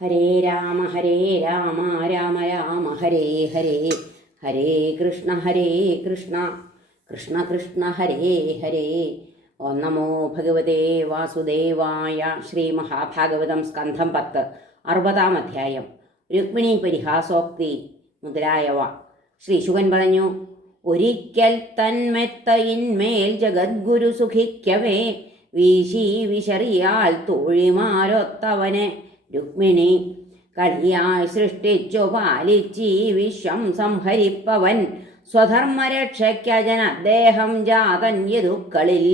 ഹരേ രാമ രാമ രാമ ഹരേ ഹരേ, ഹരേ കൃഷ്ണ കൃഷ്ണ കൃഷ്ണ ഹരേ ഹരേ. ഓം നമോ ഭഗവതേ വാസുദേവായ. ശ്രീ മഹാഭാഗവതം സ്കന്ധം 10 60-ാം അധ്യായം. രുക്മിണി പരിഹാസോക്തി മുതലായവ. ശ്രീ ശുകൻ പറഞ്ഞു, ഒരിക്കൽ തന്മെത്തയിന്മേൽ ജഗദ്ഗുരു സുഖിക്കവേ വീശി വിശറിയാൽ തോഴിമാരൊത്തവനെ രുക്മിണി കളിയായി സൃഷ്ടിച്ചു പാലിച്ചീ വിശ്വം സംഹരിപ്പവൻ സ്വധർമ്മരക്ഷയ്ക്കജൻ അദ്ദേഹം ജാതൻ യദുക്കളിൽ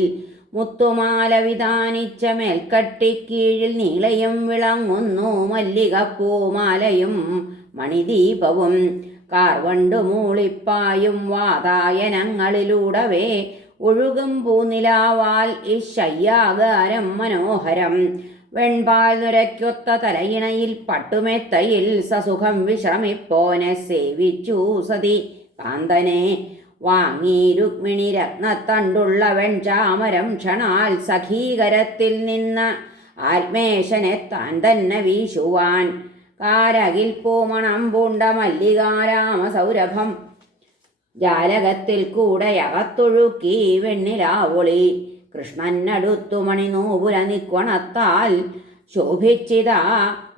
മുത്തുമാല വിധാനിച്ച മേൽക്കട്ടിക്കീഴിൽ നീളയും വിളങ്ങുന്നു മല്ലികപ്പൂമാലയും മണിദീപവും കാർവണ്ടു മൂളിപ്പായും വാതായനങ്ങളിലൂടവേ ഒഴുകും പൂനിലാവാൽ ഇശയ്യാകാരം മനോഹരം വെൺപാൽ നുരയ്ക്കൊത്ത തലയിണയിൽ പട്ടുമെത്തയിൽ സസുഖം വിശ്രമിപ്പോനെ സേവിച്ചു സതി കാന്തനെ വാങ്ങി രുക്മിണി രത്നത്തണ്ടുള്ള വെൺചാമരം ക്ഷണാൽ സഖീകരത്തിൽ നിന്ന് ആത്മേശനെ താൻ തന്നെ വീശുവാൻ കാരകിൽ പൂമണം പൂണ്ട മല്ലികാരാമ സൗരഭം ജാലകത്തിൽ കൂടെയകത്തൊഴുക്കി വെണ്ണിലാവൊളി കൃഷ്ണനടുത്തു മണിനൂപുര നിക്വണത്താൽ ശോഭിച്ചിതാ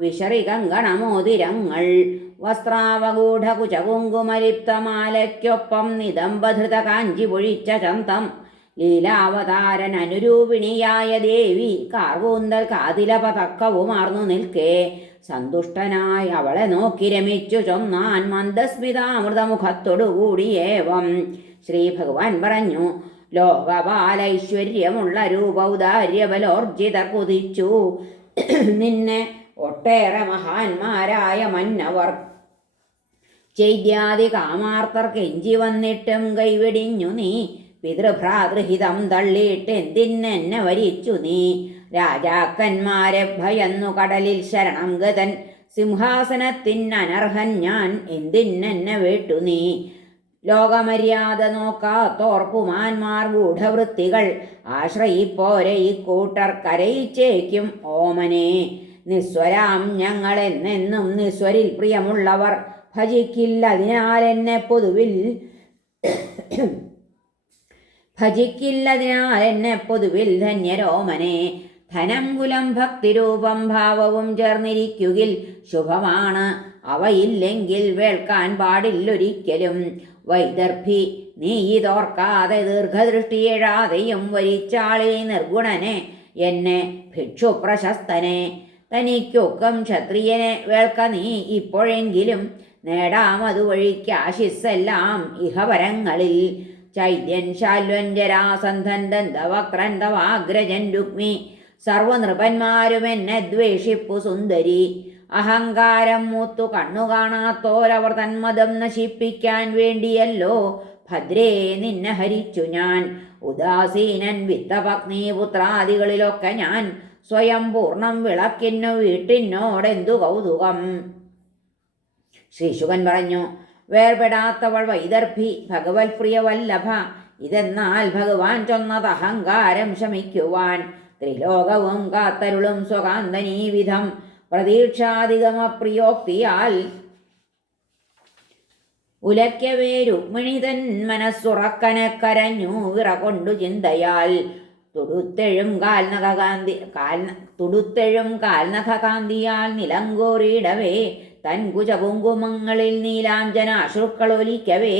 വിശറി കങ്കണമോതിരങ്ങൾ വസ്ത്രാവഗൂഢ കുചകുങ്കുമലിപ്തമാലയ്ക്കൊപ്പം നിദംബധൃത കാഞ്ചി പൊഴിച്ച ചന്തം ലീലാവതാരൻ അനുരൂപിണിയായ ദേവി കാർകൂന്തൽ കാതിലപതക്കവുമാർന്നു നിൽക്കേ സന്തുഷ്ടനായി അവളെ നോക്കി രമിച്ചു ചൊന്നാൻ മന്ദസ്മിതാമൃതമുഖത്തോടുകൂടിയേവം. ശ്രീ ഭഗവാൻ പറഞ്ഞു, ലോകപാലൈശ്വര്യമുള്ള രൂപൗദാര്യബലോർജിതർ കുതിച്ചു നിന്നെ ഒട്ടേറെ മഹാന്മാരായ മന്നവർ ചൈദ്യാദി കാമാർത്തർ കെഞ്ചി വന്നിട്ടും കൈവെടിഞ്ഞു നീ പിതൃഭ്രാതൃഹിതം തള്ളിയിട്ട് എന്തിനെന്നെ വരിച്ചു നീ രാജാക്കന്മാരെ ഭയന്നു കടലിൽ ശരണം ഗതൻ സിംഹാസനത്തിനനർഹൻ ഞാൻ എന്തിനെന്നെ വേട്ടു നീ ലോകമര്യാദ നോക്കാത്തോർപ്പുമാന്മാർ ഗൂഢവൃത്തികൾ ആശ്രയിപ്പോരെ ഇക്കൂട്ടർ കരയിച്ചേക്കും ഓമനെ നിസ്വരാം ഞങ്ങളെന്നെന്നും നിസ്വരിൽ പ്രിയമുള്ളവർ ഭജിക്കില്ലതിനാലെന്നെ പൊതുവിൽ ധന്യരോമനെ ധനം കുലം ഭക്തിരൂപം ഭാവവും ചേർന്നിരിക്കുകിൽ ശുഭമാണ് അവയില്ലെങ്കിൽ വേൾക്കാൻ പാടില്ലൊരിക്കലും വൈദർഭി നീ ഇതോർക്കാതെ ദീർഘദൃഷ്ടിയെഴാതെയും വരിച്ചാളി നിർഗുണനെ എന്നെ ഭിക്ഷു പ്രശസ്തനെ തനിക്കൊക്കം ക്ഷത്രിയനെ വേൾക്ക നീ ഇപ്പോഴെങ്കിലും നേടാമതുവഴിക്ക് ആശിസ്സെല്ലാം ഇഹപരങ്ങളിൽ ചൈത്യൻ ശാല്വൻ ജരാസന്ധൻ ദന്തവക്രൻ തവാഗ്രജൻ രുക്മി സർവനൃപന്മാരും എന്നെ ദ്വേഷിപ്പു സുന്ദരി അഹങ്കാരം മൂത്തു കണ്ണു കാണാത്തോരവർ തന്മതം നശിപ്പിക്കാൻ വേണ്ടിയല്ലോ ഭദ്രേ നിന്നെ ഹരിച്ചു ഞാൻ ഉദാസീനൻ വിത്തപത്നി പുത്രാദികളിലൊക്കെ ഞാൻ സ്വയം പൂർണ്ണം വിളക്കിന്നു വീട്ടിനോടെന്തു കൗതുകം. ശ്രീശുകൻ പറഞ്ഞു, വേർപെടാത്തവൾ വൈദർഭി ഭഗവത് പ്രിയവല്ലഭ ഇതെന്നാൽ ഭഗവാൻ ചൊന്നത് അഹങ്കാരം ശമിക്കുവാൻ ത്രിലോകവും കാത്തരുളും സ്വകാന്തനീ വിധം പ്രതീക്ഷാധികമപ്രിയോക്തിയാൽ ഉലയ്ക്കവേ രുക്മിണി തൻ മനസ്സുറക്കനെ കരഞ്ഞു വിറകൊണ്ടു ചിന്തയാൽ തുടുത്തെഴും കാൽനഖകാന്തിയാൽ നിലങ്കോറിയിടവേ തൻ കുജകുങ്കുമങ്ങളിൽ നീലാഞ്ജനാശ്രുക്കളൊലിക്കവേ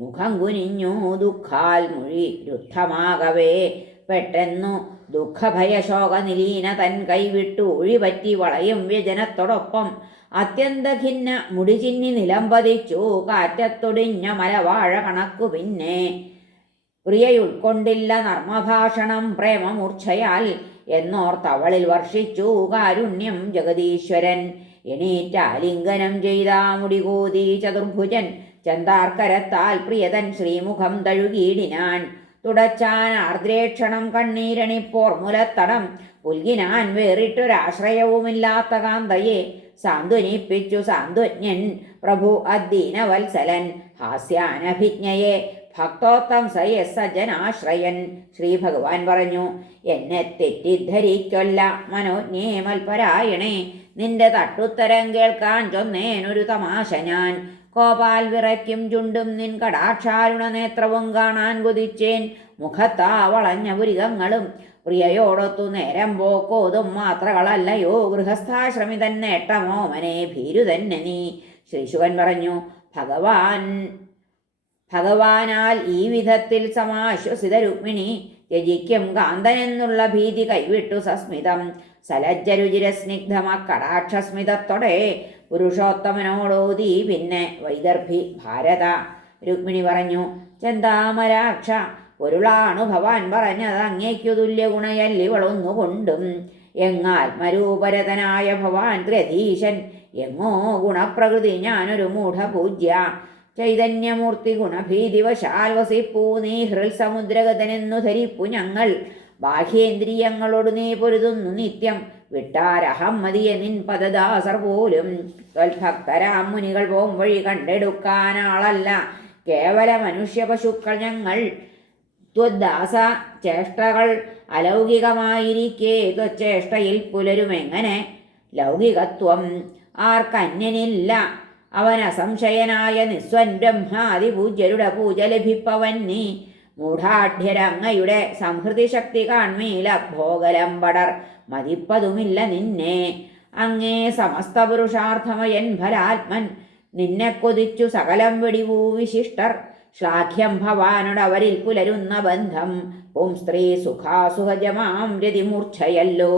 മുഖം കുനിഞ്ഞു ദുഃഖാൽ മുഴി രുദ്ധമാകവേ പെട്ടെന്നു ദുഃഖഭയശോകനിലീന തൻ കൈവിട്ടു ഒഴിപറ്റി വളയും വ്യജനത്തോടൊപ്പം അത്യന്തഖിന്ന മുടിചിന്നി നിലംപതിച്ചു കാറ്റത്തൊടിഞ്ഞ മലവാഴ കണക്കു പിന്നെ പ്രിയയുൾക്കൊണ്ടില്ല നർമ്മഭാഷണം പ്രേമമൂർച്ഛയാൽ എന്നോർത്തവളിൽ വർഷിച്ചു കാരുണ്യം ജഗദീശ്വരൻ എണീറ്റാലിംഗനം ചെയ്താ മുടികൂതി ചതുർഭുജൻ ചന്താർക്കരത്താൽ പ്രിയതൻ ശ്രീമുഖം തഴുകിയിടിനാൻ തുടച്ചാൻ ആർദ്രേക്ഷണം കണ്ണീരണിപ്പോർ മുലത്തടം പുൽകിനാൻ വേറിട്ടൊരാശ്രയവുമില്ലാത്ത കാന്തയെ സാന്ത്വനിപ്പിച്ചു സാന്ത്വജ്ഞൻ പ്രഭു അദ്ദീനവത്സലൻ ഹാസ്യാനഭിജ്ഞയെ ഭക്തോത്തം സയസ് സജ്ജനാശ്രയൻ. ശ്രീ ഭഗവാൻ പറഞ്ഞു, എന്നെ തെറ്റിദ്ധരിക്കൊല്ല മനോജ്ഞേ മൽപരായണേ നിന്റെ തട്ടുത്തരം കേൾക്കാൻ ചൊന്നേനൊരു തമാശ ഞാൻ. കോപാൽ വിറയ്ക്കും ചുണ്ടും നിൻ കടാക്ഷാരുണ നേത്രവും കാണാൻ കൊതിച്ചേൻ. മുഖത്താ വളഞ്ഞ പുരികങ്ങളും പ്രിയയോടൊത്തു നേരം പോക്കോതും മാത്രകളല്ലയോ ഗൃഹസ്ഥാശ്രമിതൻ നേട്ടമോമനെ ഭീരു തന്നെ നീ. ശ്രീശുകൻ പറഞ്ഞു, ഭഗവാനാൽ ഈ വിധത്തിൽ സമാശ്വസിത രുക്മിണി ത്യജിക്കും കാന്തനെന്നുള്ള ഭീതി കൈവിട്ടു സസ്മിതം. സലജ്ജരുചിരസ്നിഗ്ധമക്കടാക്ഷസ്മിതത്തോടെ പുരുഷോത്തമനോടോതി പിന്നെ വൈദർഭി ഭാരത. രുക്മിണി പറഞ്ഞു, ചെന്താമരാക്ഷ, പൊരുളാണു ഭവാൻ പറഞ്ഞത് അങ്ങേക്കു തുല്യ ഗുണയല്ലിവളൊന്നുകൊണ്ടും. എങ്ങാത്മരൂപരതനായ ഭവാൻ ത്രയധീശൻ, എങ്ങോ ഗുണപ്രകൃതി ഞാനൊരു മൂഢപൂജ്യ. ചൈതന്യമൂർത്തി ഗുണഭീതിവശാൽ വസിപ്പൂ നീ ഹൃൽസമുദ്രഗതനെന്നു ധരിപ്പു ഞങ്ങൾ. ബാഹ്യേന്ദ്രിയങ്ങളോട് നീ പൊരുതുന്നു നിത്യം, വിട്ടാരഹം മതിയ നിൻ പദദാസർ പോലും. ത്വൽഭക്തരാം മുനികൾ പോം വഴി കണ്ടെടുക്കാനാളല്ല, കേവല മനുഷ്യ പശുക്കൾ ഞങ്ങൾ. ത്വദ്ദാസ ചേഷ്ടകൾ അലൗകികമായിരിക്കെ ത്വച്ചേഷ്ടയിൽ പുലരുമെങ്ങനെ ലൗകികത്വം? ആർക്കന്യനില്ല അവൻ അസംശയനായ നിസ്വൻ ബ്രഹ്മാതിപൂജ്യരുടെ പൂജ ലഭിപ്പവൻ നീ. മൂഢാഢ്യരങ്ങയുടെ സംഹൃതി ശക്തി കാൺമീല ഭോഗലംബടർ മതിപ്പതുമില്ല നിന്നെ. അങ്ങേ സമസ്ത പുരുഷാർത്ഥമയൻ ഫലാത്മൻ, നിന്നെ കൊതിച്ചു സകലം വെടിവൂ വിശിഷ്ടർ. ശ്ലാഘ്യം ഭവാനോടവരിൽ പുലരുന്ന ബന്ധം, പുംസ്ത്രീ സുഖാസുഖജമാം രതിമൂർച്ഛയല്ലോ.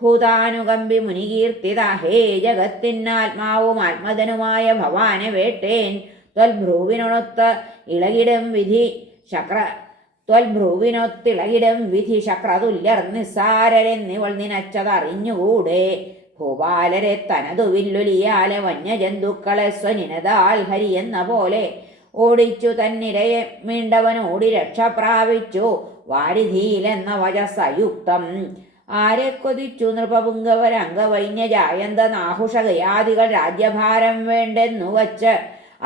ഭൂതാനുകമ്പി മുനികീർത്തിത ഹേ ജഗത്തിനാത്മാവും ആത്മധനുമായ ഭവാനെ വേട്ടേൻ. ത്വൽഭ്രൂവിനൊത്ത് ഇളകിടും വിധി ശക്രതുല്യർ നിസ്സാരരെന്നിവൾ നിനച്ചതറിഞ്ഞുകൂടെ. ഭൂപാലരെ തനതു വില്ലൊലിയാലെ വന്യജന്തുക്കളെ സ്വനിനതാൽ ഹരി എന്ന പോലെ ഓടിച്ചു തന്നിരയെ മീണ്ടവനോടി രക്ഷ പ്രാപിച്ചു വാരിധിയിലെന്ന വചസ്സയുക്തം. ആരെ കൊതിച്ചു നൃപപുങ്കവരംഗവൈന്യജായന്ത നാഹുഷഗയാദികൾ രാജ്യഭാരം വേണ്ടെന്നു വച്ച്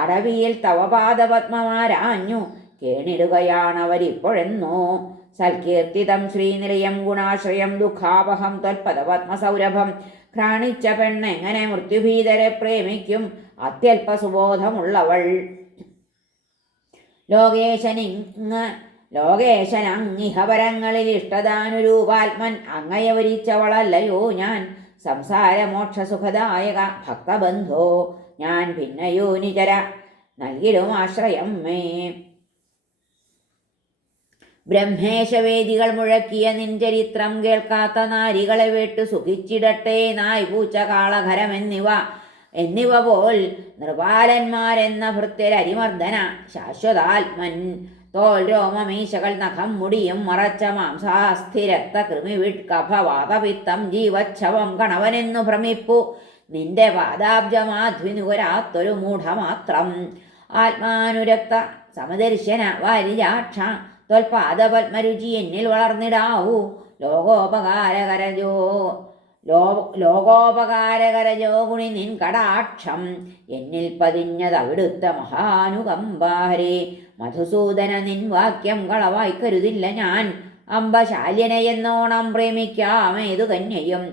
അടവിയിൽ തവപാദപത്മമാരാഞ്ഞു കേണിടുകയാണവരിപ്പോഴെന്നോ. സൽകീർത്തിതം ശ്രീനിലയം ഗുണാശ്രയം ദുഃഖാപഹം ത്വൽപദപത്മസൗരഭം. ഘ്രാണിച്ച പെണ്ണെങ്ങനെ മൃത്യുഭീതരെ പ്രേമിക്കും അത്യല്പ സുബോധമുള്ളവൾ. ലോകേശനങ്ങിഹപരങ്ങളിൽ ഇഷ്ടദാനുരൂപാത്മൻ അങ്ങയെ വരിച്ചവളല്ലയോ ഞാൻ. സംസാരമോക്ഷസുഖദായക ഭക്തബന്ധോ ഞാൻ ഭിന്നയോ നിചര നൽകിടും ആശ്രയം മേ. ബ്രഹ്മേശവേദികൾ മുഴക്കിയ നിൻ ചരിത്രം കേൾക്കാത്ത നാരികളെ വേട്ടു സുഖിച്ചിടട്ടെ നായ് പൂച്ച കാളഘരം എന്നിവ പോൽ. നൃപാലന്മാരെന്ന ഭൃത്യരരിമർദ്ദന ശാശ്വതാത്മൻ. തോൽ രോമമീശകൾ നഖം മുടിയും മറച്ച മാംസാസ്ഥിരക്ത കൃമിവിട്കഫവാതപിത്തം ജീവച്ഛവം കണവനെന്നു ഭ്രമിപ്പു നിന്റെ പാദാബ്ജമാധ്വിനുകരാത്തൊരു മൂഢമാത്രം. ആത്മാനുരക്ത സമദർശന വാരിജാക്ഷ ത്വൽപാദപത്മരുചി എന്നിൽ വളർന്നിടാവൂ. ലോകോപകാരകരജോ ഗുണി നിൻ കടാക്ഷം എന്നിൽ പതിഞ്ഞതവിടുത്ത മഹാനുകമ്പാഹരേ. മധുസൂദന നിൻ വാക്യം കളവായി കരുതില്ല ഞാൻ. അംബശാല്യനെയെന്നോണം പ്രേമിക്കാമേതു കന്യയും.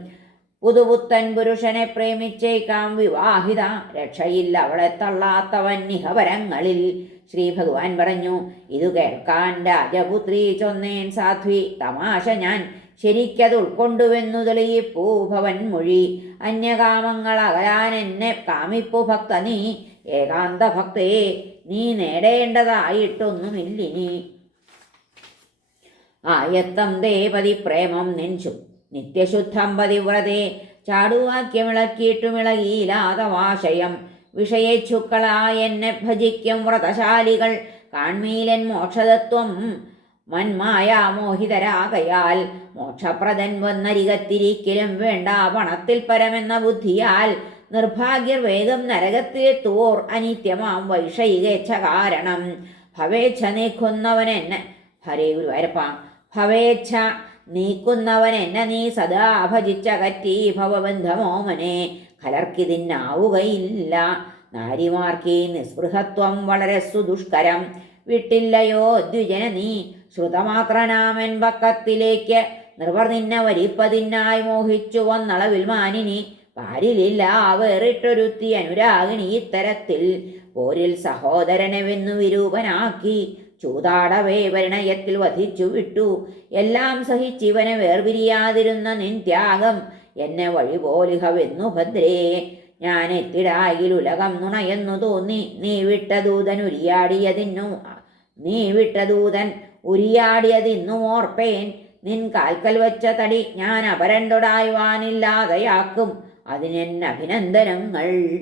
പുതുപുത്തൻ പുരുഷനെ പ്രേമിച്ചേക്കാം വിവാഹിത. രക്ഷയില്ല അവളെ തള്ളാത്തവൻ നിഹപരങ്ങളിൽ. ശ്രീ ഭഗവാൻ പറഞ്ഞു, ഇതു കേൾക്കാൻ രാജപുത്രി ചൊന്നേൻ സാധ്വി തമാശ ഞാൻ. ശരിക്കത് ഉൾക്കൊണ്ടുവെന്നു തെളിയിപ്പൂ ഭവൻ മൊഴി. അന്യകാമങ്ങൾ അകലാൻ എന്നെ കാമിപ്പു ഭക്ത നീ. ഏകാന്ത ഭക്തേ നീ നേടേണ്ടതായിട്ടൊന്നുമില്ലിനി. ആയത്തം ദേ പതിപ്രേമം നിൻശു നിത്യശുദ്ധം പതിവ്രതേ. ചാടുവാക്യമിളക്കിയിട്ടുമിളകിയിലാതവാശയം. വിഷയേച്ഛുക്കളായ എന്നെ ഭജിക്കും വ്രതശാലികൾ കാൺമീലൻ മോക്ഷതത്വം മന്മായാമോഹിതരാകയാൽ. മോക്ഷപ്രദൻ വന്നരികത്തിരിക്കലും വേണ്ട പണത്തിൽ പരമെന്ന ബുദ്ധിയാൽ. നിർഭാഗ്യർ വേഗം നരകത്തിലെത്തുവോർ അനിത്യമാം വൈഷയികേച്ഛ കാരണം. ഭവേച്ഛ നീക്കുന്നവനെന്നെ ഹരേ ഗുരുവായൂരപ്പ. ഭവേച്ഛ നീക്കുന്നവനെന്നെ നീ സദാ ഭജിച്ച കറ്റി ഭവബന്ധമോമനെ. കലർക്കിതിന്നാവുകയില്ല നാരിമാർക്കീ നിസ്പൃഹത്വം വളരെ സുദുഷ്കരം. വിട്ടില്ലയോ ദ്വിജന നീ ശ്രുതമാത്രനാമൻ പക്കത്തിലേക്ക്. നൃപർ നിന്നെ വരിപ്പതിനായി മോഹിച്ചു വന്നളവിൽ മാനിനി. പാരിലില്ല വേറിട്ടൊരുത്തി അനുരാഗിണി ഇത്തരത്തിൽ പോരിൽ സഹോദരനെവെന്നു വിരൂപനാക്കി ചൂതാടവേ പരിണയത്തിൽ വധിച്ചു വിട്ടു. എല്ലാം സഹിച്ചിവനെ വേർപിരിയാതിരുന്ന നിൻ ത്യാഗം എന്നെ വഴിപോലിഹവെന്നു ഭദ്രേ. ഞാൻ എത്തിടായിൽ ഉലകം നുണയെന്നു തോന്നി. നീ വിട്ട ദൂതൻ ഉരിയാടിയതിന്നും ഓർപ്പേൻ. നിൻ കാൽക്കൽ വെച്ച തടി ഞാൻ അപരൻ്റൊടായുവാനില്ലാതെയാക്കും. അതിനെൻ അഭിനന്ദനങ്ങൾ.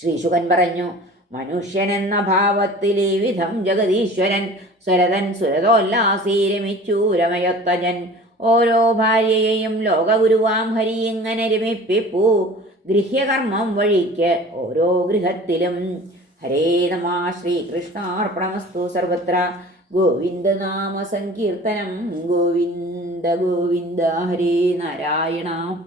ശ്രീശുകൻ പറഞ്ഞു, മനുഷ്യനെന്ന ഭാവത്തിൽ ഈ വിധം ജഗതീശ്വരൻ സ്വരതൻ സുരതോല്ലാസീ രമിച്ചു രമയൊത്തജൻ. ഓരോ ഭാര്യയെയും ലോകഗുരുവാം ഹരി ഇങ്ങനെ രമിപ്പിപ്പൂ. ഗൃഹ്യകർമ്മം വഴിക്ക് ഓരോ ഗൃഹത്തിലും. ഹരേ നമ. ശ്രീകൃഷ്ണാർപ്പണമസ്തു. സർവത്ര ഗോവിന്ദനാമ സങ്കീർത്തനം. ഗോവിന്ദ ഗോവിന്ദ. ഹരേ നാരായണ.